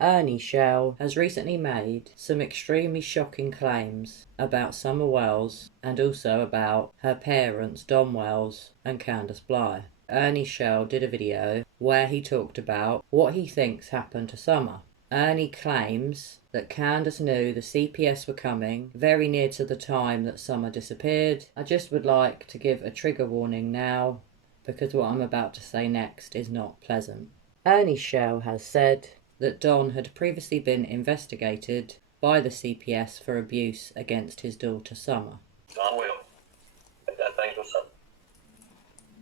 Ernie Shell has recently made some extremely shocking claims about SummerWells and also about her parents DonWells and CandusBly. Ernie Shell did a video where he talked about what he thinks happened to Summer. Ernie claims that Candace knew the CPS were coming very near to the time that Summer disappeared. I just would like to give a trigger warning now, because what I'm about to say next is not pleasant. Ernie Shell has said that Don had previously been investigated by the CPS for abuse against his daughter Summer. Don will. If that thing was something.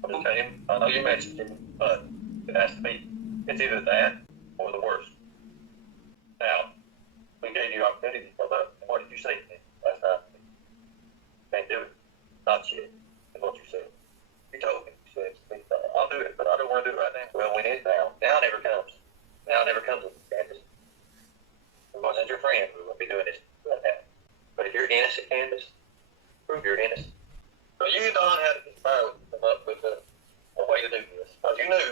I'm just telling him, I know you mentioned him, but it has to be. It's either that or the worst. Now, we gave you opportunity for that. And what did you say to me last time? Can't do it. Not yet. Is what you said. You told me. You said, I'll do it, but I don't want to do it right now. Well, we need it now. Now never comes. Now never comes with Candace. Because as your friend, we won't be doing this right now. But if you're innocent, Candace, prove you're innocent. So you and Don had to conspire to come up with a way to do this. Because you knew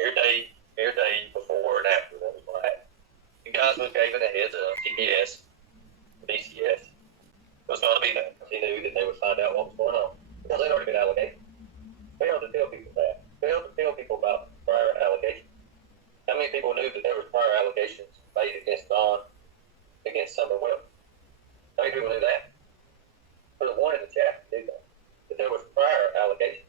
every day before and after that was going to happen. You guys was given a heads up, CPS, BCS, was going to be there. He knew that they would find out what was going on. Because they'd already been allocated. Failed to tell people that. Failed to tell people about prior allegations. How many people knew that there was prior allegations made against Don, against SummerWells? How many people knew that? Because one in the chat knew that there was prior allegations.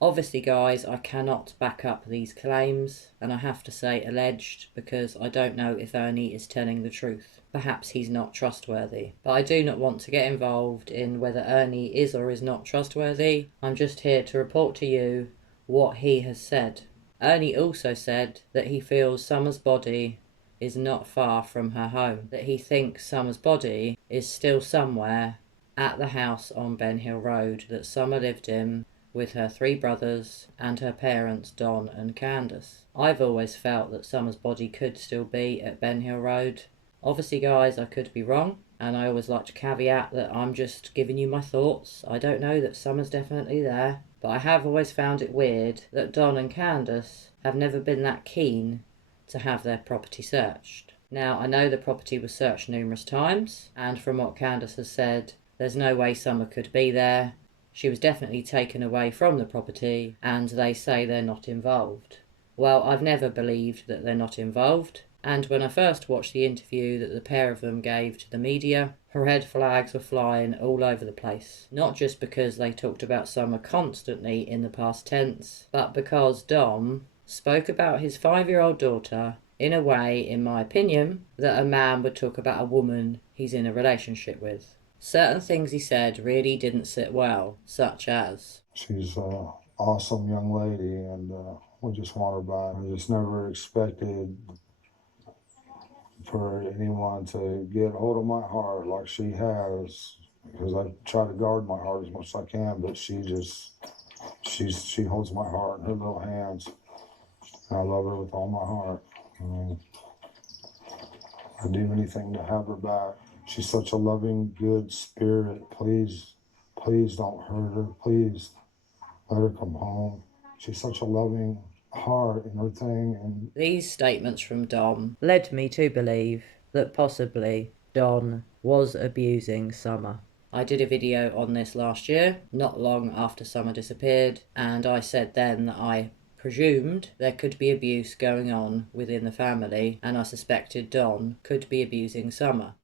Obviously, guys, I cannot back up these claims, and I have to say alleged because I don't know if Ernie is telling the truth. Perhaps he's not trustworthy. But I do not want to get involved in whether Ernie is or is not trustworthy. I'm just here to report to you what he has said. Ernie also said that he feels Summer's body is not far from her home, that he thinks Summer's body is still somewhere at the house on Ben Hill Road that Summer lived in with her 3 brothers and her parents Don and Candace. I've always felt that Summer's body could still be at Ben Hill Road. Obviously, guys, I could be wrong, and I always like to caveat that I'm just giving you my thoughts. I don't know that Summer's definitely there, but I have always found it weird that Don and Candace have never been that keen to have their property searched. Now, I know the property was searched numerous times, and from what Candace has said, there's no way Summer could be there. She was definitely taken away from the property, and they say they're not involved. Well, I've never believed that they're not involved, and when I first watched the interview that the pair of them gave to the media, red flags were flying all over the place. Not just because they talked about Summer constantly in the past tense, but because Dom spoke about his 5-year-old daughter in a way, in my opinion, that a man would talk about a woman he's in a relationship with. Certain things he said really didn't sit well, such as, "She's an awesome young lady, and we just want her back. I just never expected for anyone to get hold of my heart like she has, because I try to guard my heart as much as I can, but she holds my heart in her little hands. And I love her with all my heart. I'd do anything to have her back. She's such a loving, good spirit. Please don't hurt her. Please let her come home. She's such a loving heart and everything." And these statements from Dom led me to believe that possibly Don was abusing Summer. I did a video on this last year, not long after Summer disappeared, and I said then that I presumed there could be abuse going on within the family, and I suspected Don could be abusing Summer.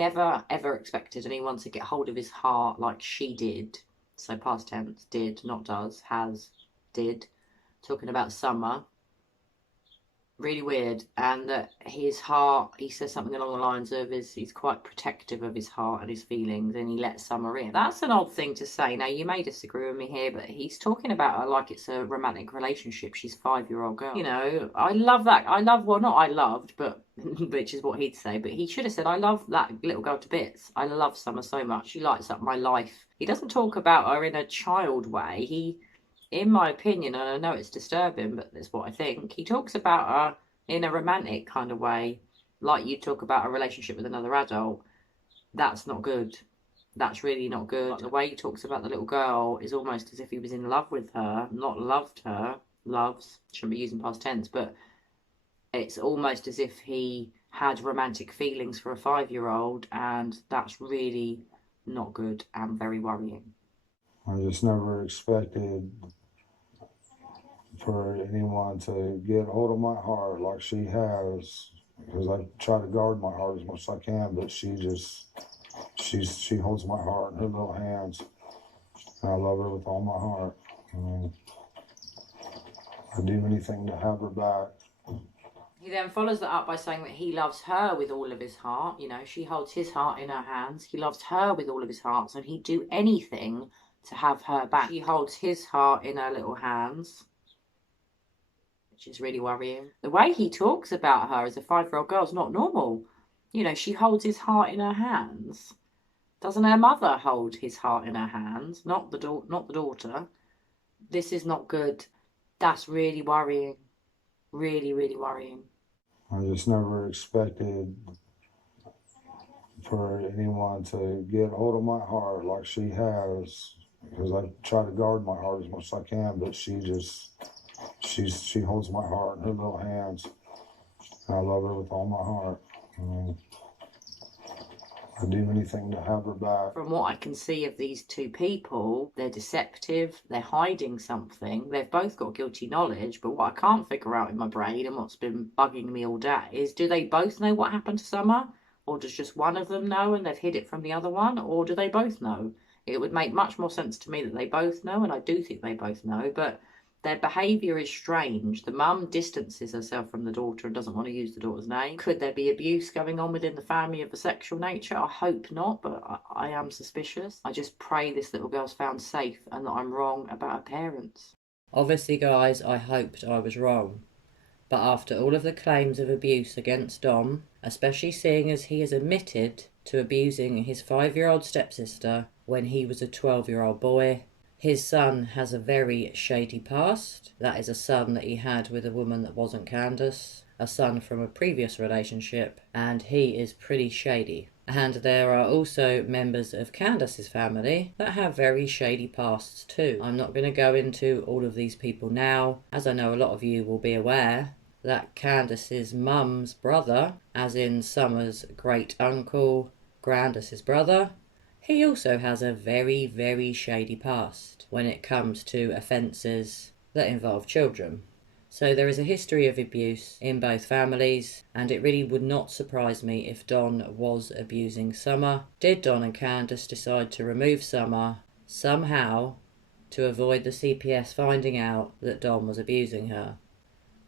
Never ever expected anyone to get hold of his heart like she did. So past tense, did, not does, has, did. Talking about Summer. Really weird. And that his heart, he says something along the lines of he's quite protective of his heart and his feelings, and he lets Summer in. That's an odd thing to say. Now, you may disagree with me here, but he's talking about her like it's a romantic relationship. She's a 5-year-old girl. You know, I love that. Well, not I loved, but which is what he'd say, but he should have said, I love that little girl to bits. I love Summer so much. She lights up my life. He doesn't talk about her in a child way. He, in my opinion, and I know it's disturbing, but that's what I think, he talks about her in a romantic kind of way, like you talk about a relationship with another adult. That's not good. That's really not good. Like the way he talks about the little girl is almost as if he was in love with her, not loved her. Loves, shouldn't be using past tense, but It's almost as if he had romantic feelings for a 5-year-old, and that's really not good and very worrying. I just never expected for anyone to get hold of my heart like she has, because I try to guard my heart as much as I can, but she holds my heart in her little hands, and I love her with all my heart. I mean, I'd do anything to have her back. He then follows that up by saying that he loves her with all of his heart. You know, she holds his heart in her hands. He loves her with all of his heart, and he'd do anything to have her back. She holds his heart in her little hands, which is really worrying. The way he talks about her as a 5-year-old girl is not normal. You know, she holds his heart in her hands. Doesn't her mother hold his heart in her hands? Not the daughter. This is not good. That's really worrying. Really, really worrying. I just never expected for anyone to get hold of my heart like she has, because I try to guard my heart as much as I can, but she holds my heart in her little hands, and I love her with all my heart. I mean, I'd do anything to have her back. From what I can see of these two people, they're deceptive, they're hiding something, they've both got guilty knowledge, but what I can't figure out in my brain and what's been bugging me all day is, do they both know what happened to Summer? Or does just one of them know and they've hid it from the other one? Or do they both know? It would make much more sense to me that they both know, and I do think they both know, but their behaviour is strange. The mum distances herself from the daughter and doesn't want to use the daughter's name. Could there be abuse going on within the family of a sexual nature? I hope not, but I am suspicious. I just pray this little girl's found safe and that I'm wrong about her parents. Obviously, guys, I hoped I was wrong. But after all of the claims of abuse against Dom, especially seeing as he has admitted to abusing his 5-year-old stepsister when he was a 12-year-old boy, his son has a very shady past. That is a son that he had with a woman that wasn't Candace, a son from a previous relationship, and he is pretty shady. And there are also members of Candace's family that have very shady pasts too. I'm not going to go into all of these people now, as I know a lot of you will be aware that Candace's mum's brother, as in Summer's great uncle, Grandis's brother, he also has a very, very shady past when it comes to offences that involve children. So there is a history of abuse in both families, and it really would not surprise me if Don was abusing Summer. Did Don and Candace decide to remove Summer somehow to avoid the CPS finding out that Don was abusing her?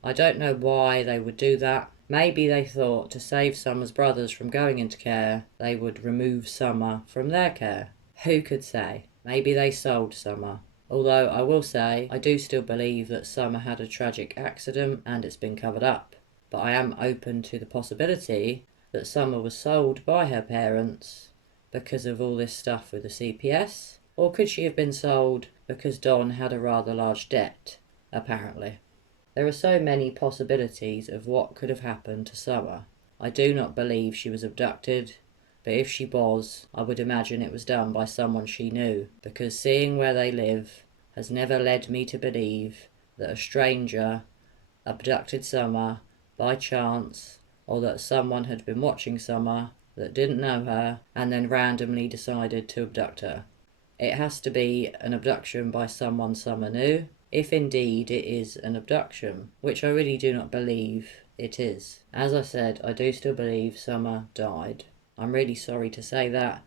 I don't know why they would do that. Maybe they thought to save Summer's brothers from going into care, they would remove Summer from their care. Who could say? Maybe they sold Summer. Although I will say, I do still believe that Summer had a tragic accident and it's been covered up. But I am open to the possibility that Summer was sold by her parents because of all this stuff with the CPS. Or could she have been sold because Don had a rather large debt, apparently? There are so many possibilities of what could have happened to Summer. I do not believe she was abducted, but if she was, I would imagine it was done by someone she knew, because seeing where they live has never led me to believe that a stranger abducted Summer by chance, or that someone had been watching Summer that didn't know her and then randomly decided to abduct her. It has to be an abduction by someone Summer knew, if indeed it is an abduction, which I really do not believe it is. As I said, I do still believe Summer died. I'm really sorry to say that,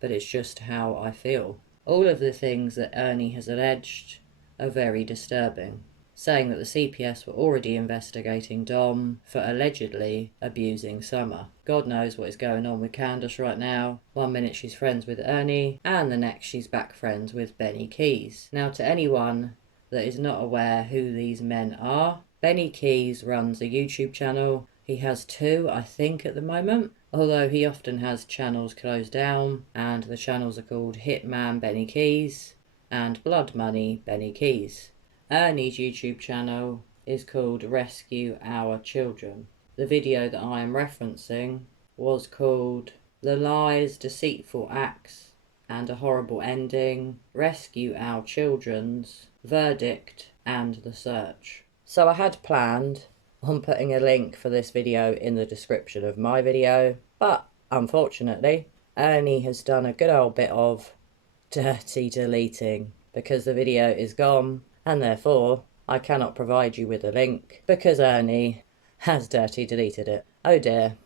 but it's just how I feel. All of the things that Ernie has alleged are very disturbing, saying that the CPS were already investigating Dom for allegedly abusing Summer. God knows what is going on with Candace right now. One minute she's friends with Ernie, and the next she's back friends with Benny Keys. Now, to anyone that is not aware who these men are, Benny Keys runs a YouTube channel. He has 2, I think, at the moment, although he often has channels closed down, and the channels are called Hitman Benny Keys and Blood Money Benny Keys. Ernie's YouTube channel is called Rescue Our Children. The video that I am referencing was called The Lies, Deceitful Acts and a Horrible Ending, Rescue Our Children's Verdict and the Search. So I had planned on putting a link for this video in the description of my video, but unfortunately, Ernie has done a good old bit of dirty deleting because the video is gone, and therefore I cannot provide you with a link because Ernie has dirty deleted it. Oh dear.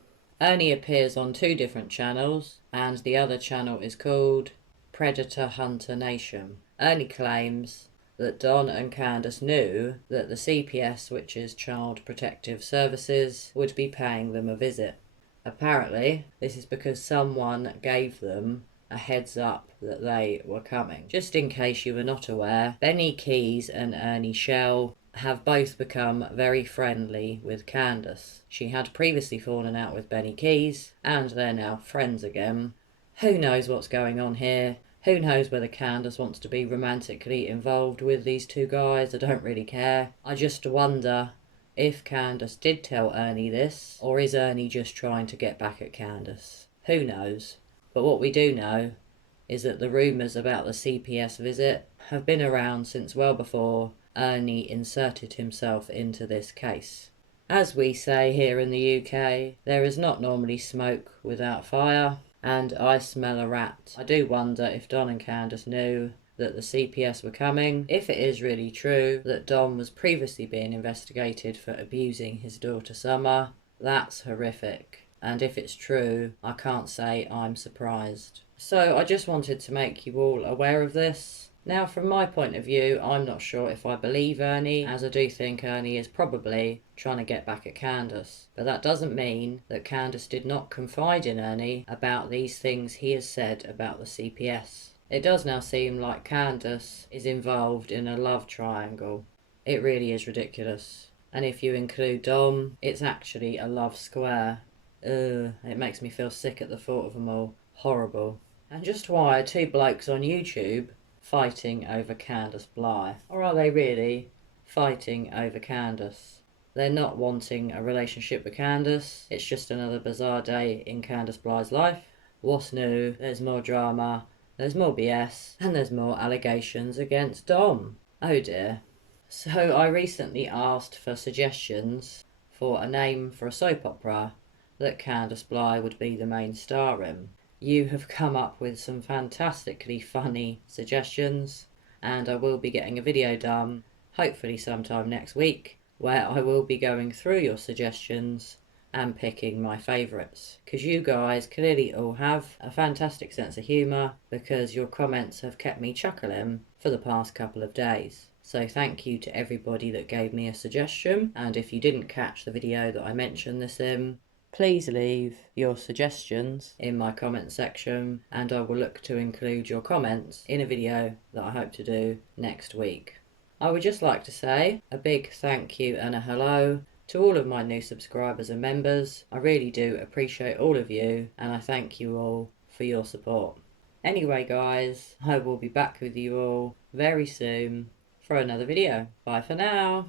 Ernie appears on 2 different channels, and the other channel is called Predator Hunter Nation. Ernie claims that Don and Candace knew that the CPS, which is Child Protective Services, would be paying them a visit. Apparently, this is because someone gave them a heads up that they were coming. Just in case you were not aware, Benny Keys and Ernie Shell have both become very friendly with Candace. She had previously fallen out with Benny Keys, and they're now friends again. Who knows what's going on here? Who knows whether Candace wants to be romantically involved with these 2 guys? I don't really care. I just wonder if Candace did tell Ernie this, or is Ernie just trying to get back at Candace? Who knows? But what we do know is that the rumours about the CPS visit have been around since well before Ernie inserted himself into this case. As we say here in the UK, there is not normally smoke without fire, and I smell a rat. I do wonder if Don and Candace knew that the CPS were coming. If it is really true that Don was previously being investigated for abusing his daughter Summer, that's horrific. And if it's true, I can't say I'm surprised. So I just wanted to make you all aware of this. Now, from my point of view, I'm not sure if I believe Ernie, as I do think Ernie is probably trying to get back at Candace. But that doesn't mean that Candace did not confide in Ernie about these things he has said about the CPS. It does now seem like Candace is involved in a love triangle. It really is ridiculous. And if you include Dom, it's actually a love square. Ugh, it makes me feel sick at the thought of them all. Horrible. And just why are 2 blokes on YouTube fighting over CandusBly? Or are they really fighting over Candace? They're not wanting a relationship with Candace. It's just another bizarre day in CandusBly's life. What's new? There's more drama, there's more BS, and there's more allegations against Dom. Oh dear. So I recently asked for suggestions for a name for a soap opera that CandusBly would be the main star in. You have come up with some fantastically funny suggestions, and I will be getting a video done, hopefully sometime next week, where I will be going through your suggestions and picking my favourites. Because you guys clearly all have a fantastic sense of humour, because your comments have kept me chuckling for the past couple of days. So thank you to everybody that gave me a suggestion, and if you didn't catch the video that I mentioned this in, please leave your suggestions in my comment section, and I will look to include your comments in a video that I hope to do next week. I would just like to say a big thank you and a hello to all of my new subscribers and members. I really do appreciate all of you, and I thank you all for your support. Anyway guys, I will be back with you all very soon for another video. Bye for now.